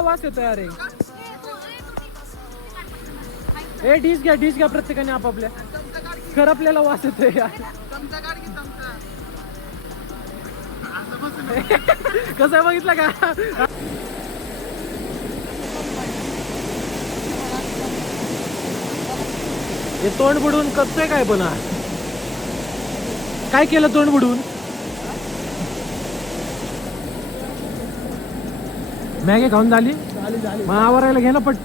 वास येतोय अरे. ए डिश घ्या प्रत्येकाने आपापल्या. खर आपल्याला वास येतोय यार. कसं आहे बघितलं का? हे तोंड बुडवून कसं काय पण काय केलं तोंड बुडवून? मॅगी खाऊन झाली? मग आवरायला घे ना पटपट.